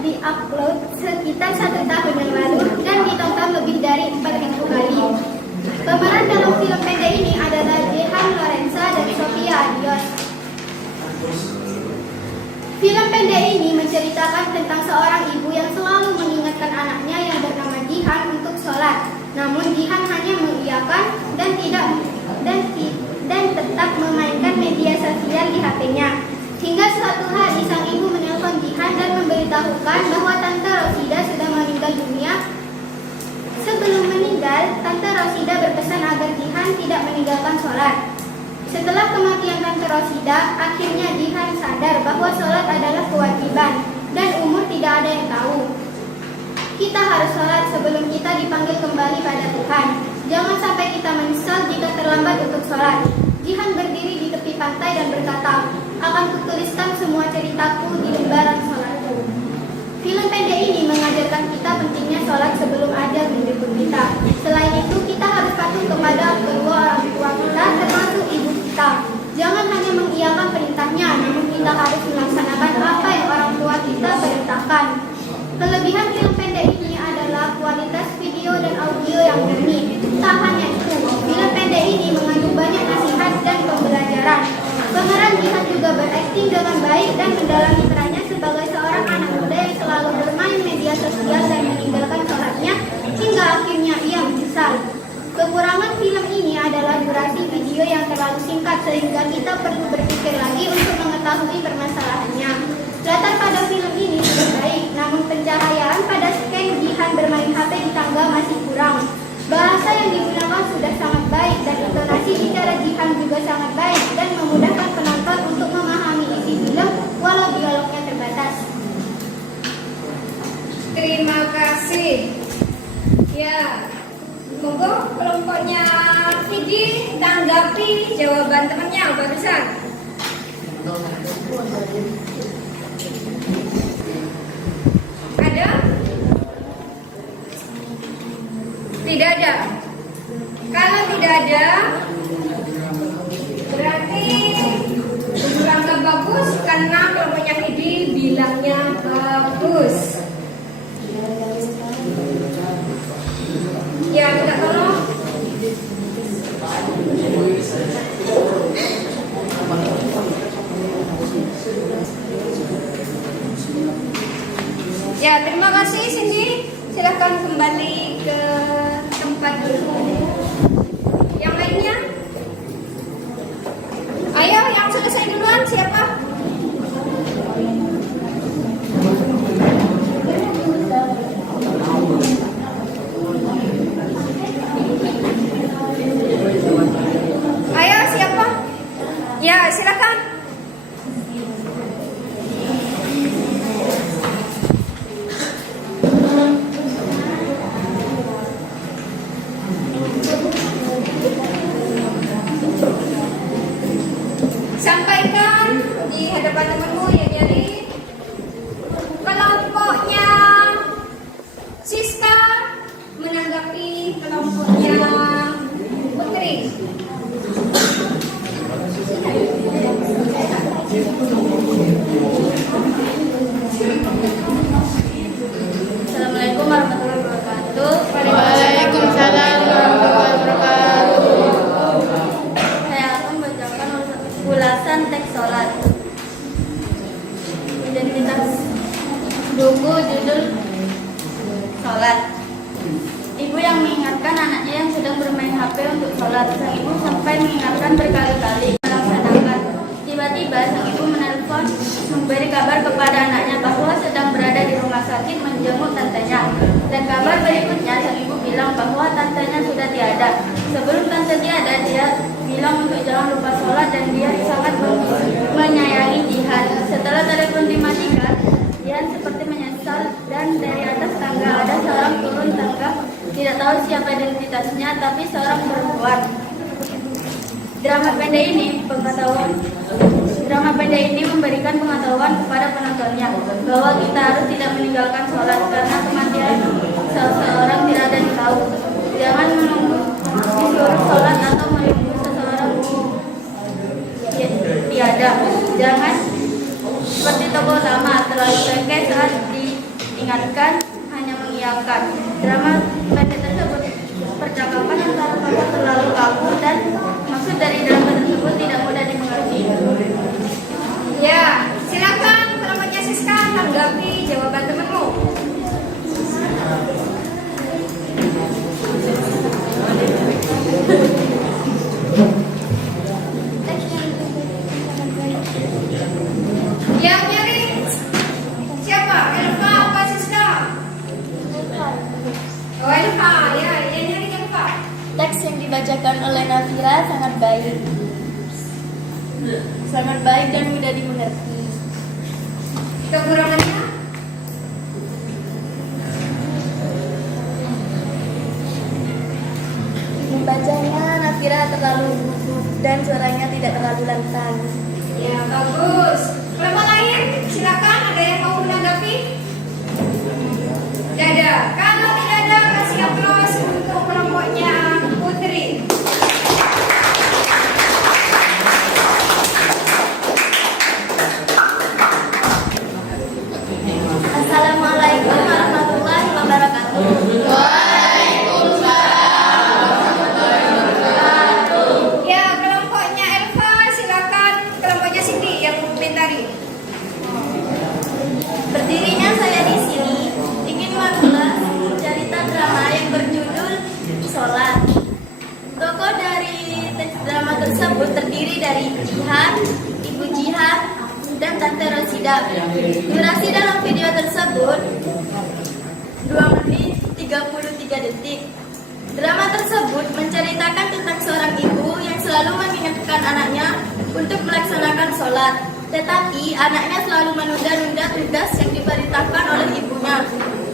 diupload sekitar 1 tahun yang lalu dan ditonton lebih dari 4.000 kali. Pemeran dalam film pendek ini adalah Jehan Lorenza dan Sophia Adios. Film pendek ini menceritakan tentang seorang ibu yang selalu mengingatkan anaknya yang bernama Jihan untuk sholat. Namun Jihan hanya mengiyakan dan tetap memainkan media sosial di HP-nya. Hingga suatu hari sang ibu menelpon Jihan dan memberitahukan bahwa Tante Rosida sudah meninggal dunia. Sebelum meninggal, Tante Rosida berpesan agar Jihan tidak meninggalkan sholat. Setelah kematian Tante Rosida, akhirnya Jihan sadar bahwa sholat adalah kewajiban dan umur tidak ada yang tahu. Kita harus sholat sebelum kita dipanggil kembali pada Tuhan. Jangan sampai kita menyesal jika terlambat untuk sholat. Jihan berdiri di tepi pantai dan berkata, akan kutuliskan semua ceritaku di lembaran sholatku. Film pendek ini mengajarkan kita pentingnya sholat sebelum ajal menjemput kita. Selain itu, kita harus patuh kepada kedua orang tua kita, termasuk ibu kita. Jangan hanya mengiyakan perintahnya, namun kita harus melaksanakan apa yang orang tua kita perintahkan. Kelebihan film pendek ini adalah kualitas video dan audio yang jernih. dengan baik dan mendalami perannya sebagai seorang anak muda yang selalu bermain media sosial dan meninggalkan sholatnya hingga akhirnya ia menyesal. Kekurangan film ini adalah durasi video yang terlalu singkat sehingga kita perlu berpikir lagi untuk mengetahui permasalahannya. Latar pada film ini sudah baik, namun pencahayaan pada scan Jihan bermain HP di tangga masih kurang. Bahasa yang digunakan sudah sangat baik dan intonasi bicara Jihan juga sangat baik dan memudahkan penonton untuk memahami isi film walau dialognya terbatas. Terima kasih. Ya, monggo kelompoknya Fidi tanggapi jawaban temannya barusan. Ada? Tidak ada. Kalau tidak ada, berarti dianggap bagus karena kelompoknya Fidi bilangnya bagus. Ya, minta tolong. Ya, terima kasih Cindy. Silakan kembali ke tempat dulu. Yang lainnya? Ayo, yang selesai duluan siapa? Ayo, siapa? Ya, silakan. Sampaikan di hadapan temanmu yang nyari. Kelompoknya Siska menanggapi kelompoknya Putri. Assalamualaikum warahmatullahi wabarakatuh. Waalaikumsalam warahmatullahi wabarakatuh. Saya akan membacakan ulasan teks sholat. Identitas buku judul sholat. Ibu yang mengingatkan anaknya yang sedang bermain HP untuk sholat. Sang ibu sampai mengingatkan berkali-kali melaksanakan. Tiba-tiba sang ibu menelpon memberi kabar kepada anaknya bahwa sedang berada di rumah sakit menjenguk tantenya. Dan kabar berikutnya sang ibu bilang bahwa tantenya sudah tiada. Sebelum tante tiada, dia bilang untuk jangan lupa sholat dan dia sangat menyayangi Jihan. Setelah telepon dimatikan, Jihan seperti menyesal dan dari atas tangga ada seorang turun tangga. Tidak tahu siapa identitasnya, tapi seorang perempuan. Drama pendek ini memberikan pengetahuan kepada penontonnya bahwa kita harus tidak meninggalkan sholat karena kematian seseorang tidak ada di laut. Jangan menunggu disuruh sholat atau menunggu seseorang tiada. Jangan seperti tokoh utama terlalu bengkai saat diingatkan hanya mengiyakan. Drama pendek tersebut percakapan antara tokoh terlalu kaku dan maksud dari drama tersebut tidak mudah dimengerti. Ya, silakan kelompoknya Siska tanggapi jawaban temanmu. Yang nyari siapa? Elva apa Siska? Oh, Elva, ya, yang nyari Elva. Teks yang dibacakan oleh Nafira sangat baik dan mudah dimengerti. Kekurangannya? Membacanya Nafira terlalu gugup dan suaranya tidak terlalu lantang. Ya, bagus. Kelompok lain, silakan. Ada yang mau menanggapi? Tidak ada. Kalau tidak ada, kasih aplaus untuk kelompoknya Putri. Assalamualaikum warahmatullahi wabarakatuh. Ya, kelompoknya Elva, silakan. Kelompoknya Cindy yang komentari. dari Jihan, Ibu Jihan, dan Tante Rosida. Durasi dalam video tersebut 2 menit 33 detik. Drama tersebut menceritakan tentang seorang ibu yang selalu mengingatkan anaknya untuk melaksanakan sholat. Tetapi anaknya selalu menunda-nunda tugas yang diperintahkan oleh ibunya.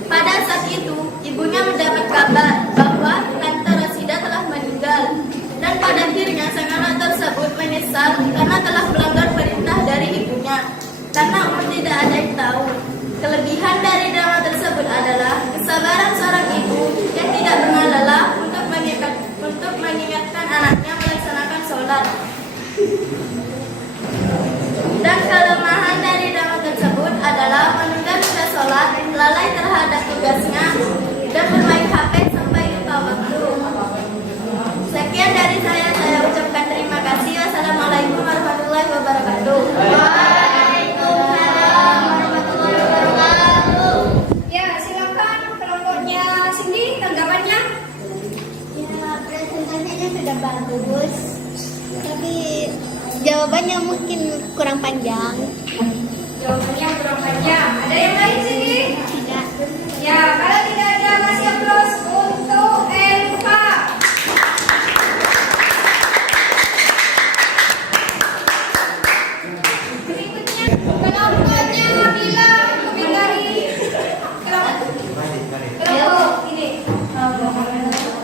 Pada saat itu, ibunya mendapat kabar bahwa Tante Rosida telah meninggal. Dan pada akhirnya sang anak tersebut menyesal karena telah melanggar perintah dari ibunya. Karena umur tidak ada yang tahu. Kelebihan dari drama tersebut adalah kesabaran seorang ibu yang tidak pernah lelah untuk mengingatkan anaknya melaksanakan sholat. Dan kelemahan dari drama tersebut adalah menunda-nunda sholat, lalai terhadap tugasnya, dan bermain HP sampai lupa waktu. Sekian dari saya ucapkan terima kasih. Wassalamualaikum warahmatullahi wabarakatuh. Waalaikumsalam warahmatullahi wabarakatuh. Ya, silakan kelompoknya Cindy tanggapannya. Ya, presentasinya sudah bagus, tapi jawabannya mungkin kurang panjang. Jawabannya kurang panjang. Ada yang lain Cindy? Tidak. Ya, kalau tidak ada kasih aplaus untuk Elva. Berikutnya kelompoknya Nabila dari kelompok ini.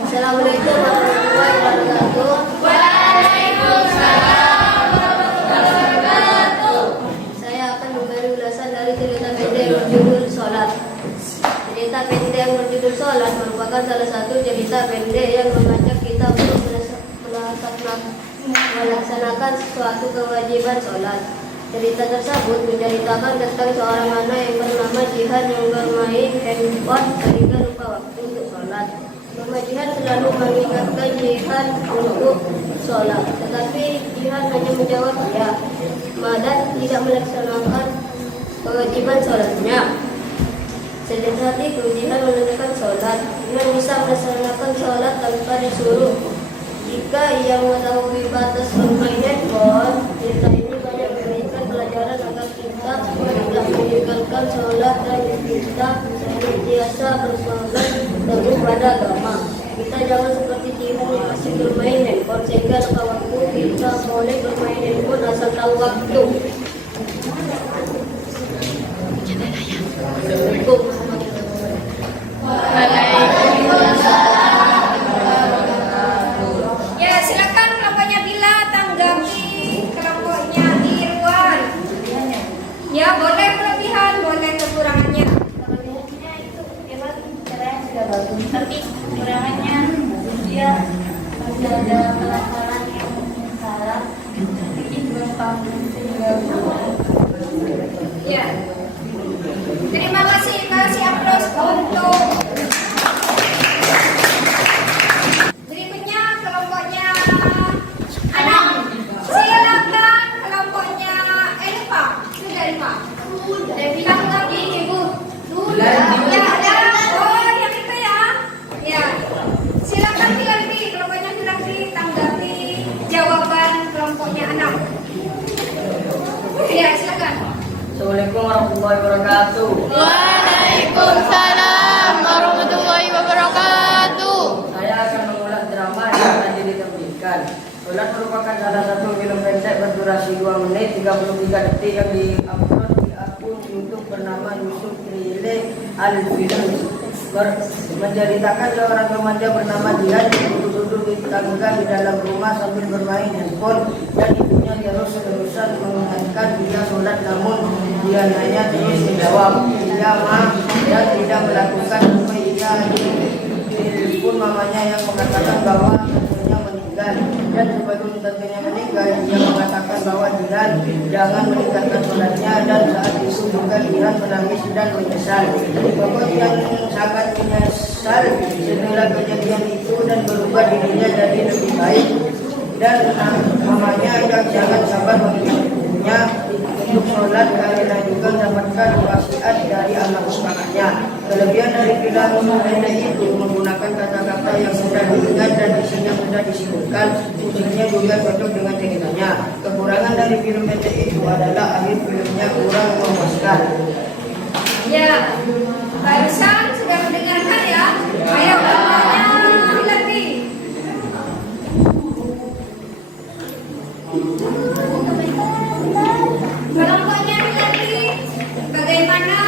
Assalamualaikum warahmatullahi wabarakatuh. Waalaikumsalam warahmatullahi wabarakatuh. Saya akan memberi ulasan dari cerita pendek berjudul Sholat. Cerita pendek yang berjudul Sholat merupakan salah satu cerita pendek yang mengajak kita untuk melaksanakan suatu kewajiban sholat. Cerita tersebut menceritakan tentang seorang anak yang bernama Jihan yang bermain handphone sehingga lupa waktu untuk sholat. Mama Jihan selalu mengingatkan Jihan untuk sholat, tetapi Jihan hanya menjawab ya, dan tidak melaksanakan kewajiban sholatnya. Sejak saat itu Jihan menunaikan sholat. Jihan bisa melaksanakan sholat tanpa disuruh. Jika ia mengetahui batas bermain handphone, cerita ini banyak memberikan pelajaran agar kita tidak meninggalkan sholat dan kita senantiasa bersolat teguh pada agama. Kita jangan seperti Jihan yang masih bermain handphone sehingga lupa waktu. Kita boleh bermain handphone asal tahu waktu. Assalamualaikum warahmatullahi wabarakatuh. Ya, silakan kelompoknya Bila tanggapi kelompoknya Irwan. Ya, boleh kelebihan, boleh kekurangannya. Kelebihannya itu memang caranya sudah bagus, tapi kekurangannya dia masih ada pelafalan yang salah, bikin gampang sehingga Ya. Terima kasih aplaus untuk berikutnya kelompoknya Anam. Silakan kelompoknya Elva. Sudah Elva. Tanggapi Ibu. Ya, ada. Oh, yang itu ya. Ya. Silakan Filanti, kelompoknya Filanti tanggapi jawaban kelompoknya Anam. Ya, silakan. Assalamualaikum warahmatullahi wabarakatuh. Waalaikumsalam warahmatullahi wabarakatuh. Saya akan mengulas drama yang tadi ditampilkan. Sholat merupakan salah satu film pendek berdurasi 2 menit 33 detik yang diupload di akun YouTube bernama Yusuf Trile Al-Film. Menceritakan seorang remaja bernama Jihan yang duduk di tangga di dalam rumah sambil bermain handphone, dan ibunya terus-terusan mengingatkan dia sholat, namun dia hanya terus menjawab ya ma, dan tidak melakukan sampai ia telepon mamanya yang mengatakan bahwa tentunya meninggal. Dan sebelum tentunya meninggal, dia mengatakan bahwa Jihan jangan meninggalkan sholatnya, dan saat itu juga Jihan menangis dan menyesal. Pokoknya sangat menyesal setelah kejadian itu dan berubah dirinya jadi lebih baik. Dan mamanya yang sangat sabar mengingatnya untuk sholat kalian juga mendapatkan wasiat dari anak kesukaannya. Kelebihan dari film pendek itu menggunakan kata-kata yang mudah diingat dan isinya mudah disebutkan, musiknya juga cocok dengan ceritanya. Kekurangan dari film pendek itu adalah akhir filmnya kurang memuaskan. Ya, barusan sudah mendengarkan ya. Ayo bertanya lagi. Kelompoknya lagi, bagaimana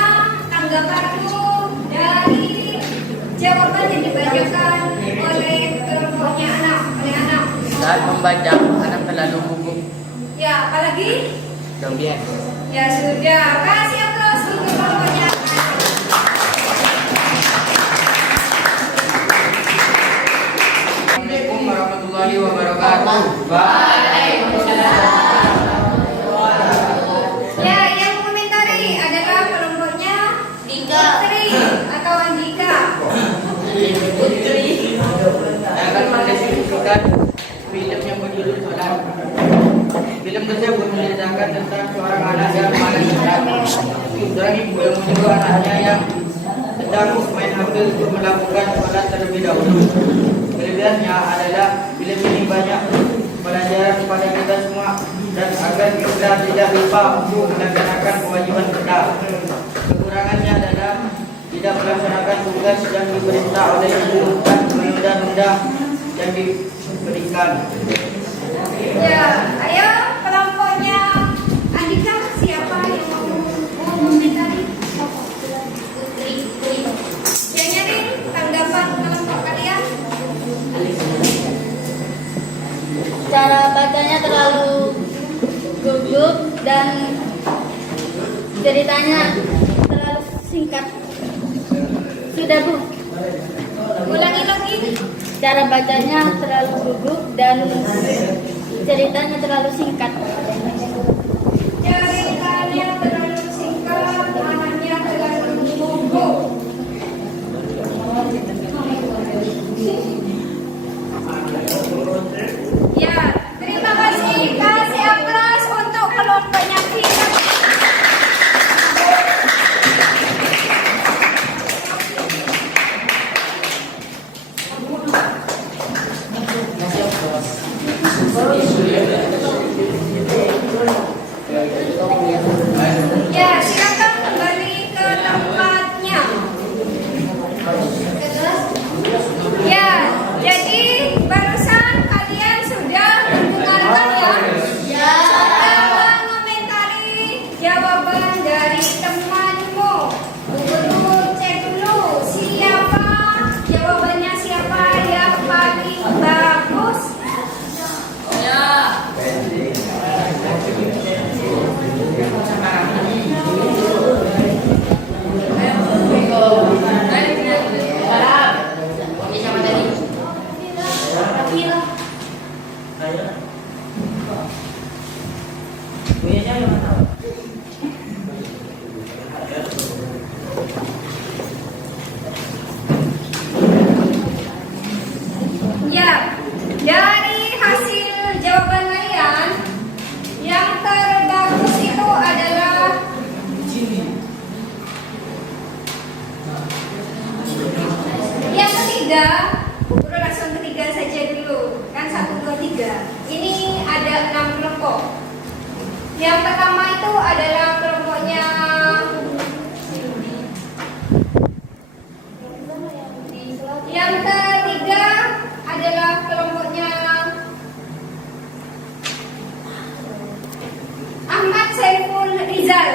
tanggapanmu dari jawaban yang dibacakan oleh kelompoknya anak? Saat membaca, anak terlalu gugup. Ya, apalagi? Kemudian, Ya sudah, kasih aplaus untuk kelompoknya. Assalamualaikum warahmatullahi wabarakatuh. Ya, yang mengomentari adalah kelompoknya Putri atau Andika. Saya akan mendeskripsikan film yang berjudul Sholat. Film tersebut menceritakan tentang seorang anak yang malas sholat. Seorang ibu yang menyuruh anaknya yang sedang main HP untuk melakukan sholat terlebih dahulu. Kelebihannya adalah film ini banyak pelajaran kepada kita semua dan agar kita tidak lupa untuk melaksanakan kewajiban kita. Kekurangannya adalah tidak melaksanakan tugas yang diperintah oleh ibu dan menunda-nunda yang diberikan. Ya, ayo kelompoknya Andika, siapa yang mau mengomentari? Putri. Yang nyari tanggapan kelompok kalian? Cara bacanya terlalu gugup dan ceritanya terlalu singkat. Sudah, Bu. Ulangi lagi. Cara bacanya terlalu gugup dan ceritanya terlalu singkat. Ceritanya terlalu singkat, anaknya terlalu gugup. Ya, terima kasih. Kasih aplaus untuk kelompoknya kita. Ya, silakan kembali ke tempatnya. Ya, jadi barusan kalian sudah mendengarkan ya? Sudah mengomentari jawaban dari temanmu. Dulu cek dulu siapa jawabannya, siapa yang paling bagus. Ya, dari hasil jawaban kalian, yang terbagus itu adalah yang ketiga. Udah langsung ketiga saja dulu, kan 1, 2, 3. Ini ada 6 kelompok. Yang pertama itu adalah kelompoknya yang ketiga adalah kelompoknya Ahmad Saiful Rizal.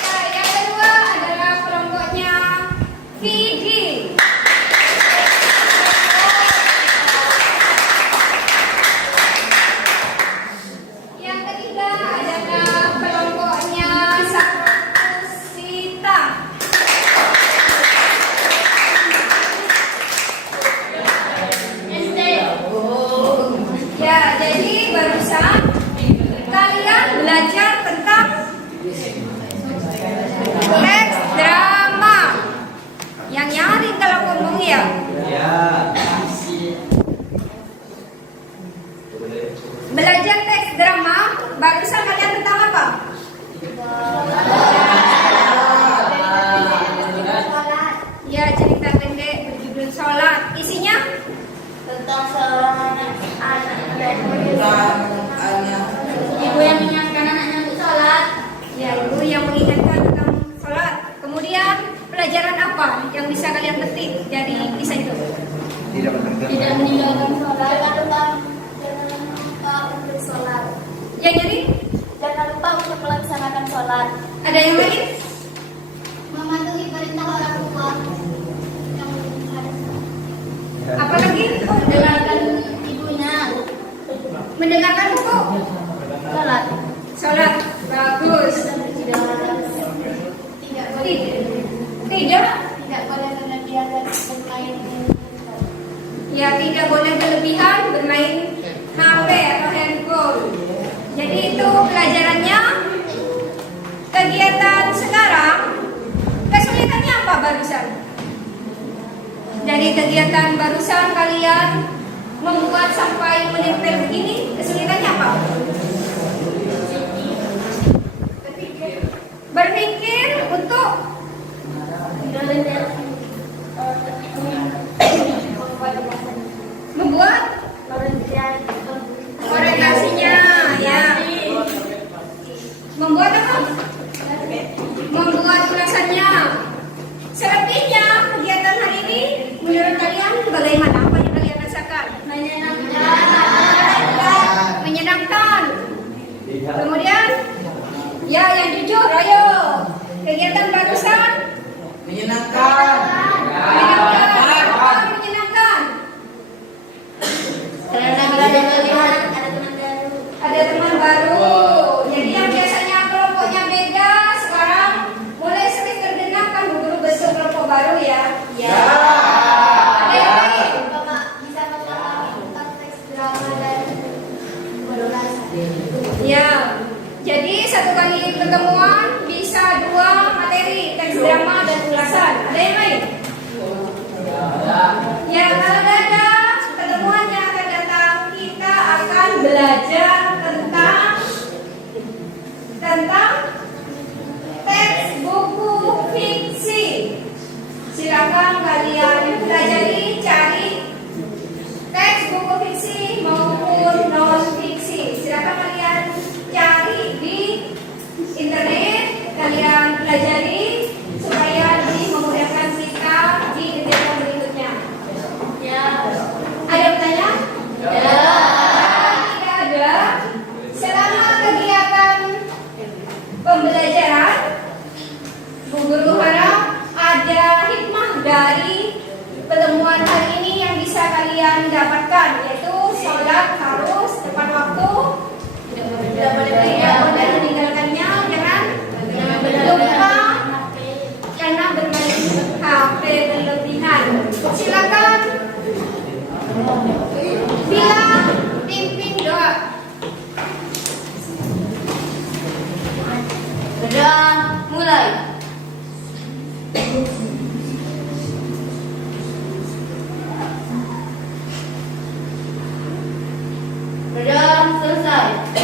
Ya, yang kedua adalah kelompoknya Vidi. tentang seorang anak dan Tentang anak. ibu yang mengingatkan anaknya untuk sholat. Ya, ibu yang mengingatkan tentang sholat. Kemudian pelajaran apa yang bisa kalian petik dari kisah itu? Tidak mendengar. Tidak meninggalkan sholat. Jangan lupa untuk sholat. Yang jadi Jangan lupa untuk melaksanakan sholat. ada yang lain? Mematuhi perintah orang tua yang harus. Apa lagi? Oh, Mendengarkan ibunya. mendengarkan buku. Sholat. Sholat. Bagus. Tidak boleh Tidak. tidak boleh berlebihan dan bermain. Ya, tidak boleh berlebihan bermain HP atau handphone. Jadi itu pelajarannya. Kegiatan sekarang, kesulitannya apa barusan? Dari kegiatan barusan kalian membuat sampai menempel begini, kesulitannya apa? Berpikir untuk membuat orientasinya, ya. Membuat apa? Membuat ulasannya. Selebihnya kegiatan hari ini menurut kalian bagaimana? Apa yang kalian rasakan? Menyenangkan. Kemudian, ya yang jujur, ayo. Kegiatan barusan Menyenangkan. menyenangkan. Menyenangkan. Karena belajar melihat ada teman baru. Ada teman baru. Jadi yang biasanya kelompoknya beda, sekarang mulai sering terdengar kan guru bentuk kelompok baru ya. Ya. Ada yang lain? Bapak bisa memahami tentang teks drama dan berulasan. Ya. Jadi satu kali pertemuan bisa 2 materi, teks drama dan ulasan. Ada yang lain? Ya, kalau ada pertemuannya akan datang, kita akan belajar tentang teks buku fiksi. Silakan kalian pelajari, cari teks buku fiksi maupun non fiksi. Silakan kalian cari di internet, kalian pelajari supaya lebih memudahkan kita di kegiatan berikutnya. Ya. Ada pertanyaan? Ya. Tidak ada. Selama kegiatan pembelajaran, Bu Guru harap ada hikmah dari pertemuan hari ini yang bisa kalian dapatkan, yaitu sholat harus tepat waktu, tidak boleh meninggalkannya, jangan lupa karena bermain HP berlebihan. Silakan bila pimpin doa. Dan mulai. Dan selesai.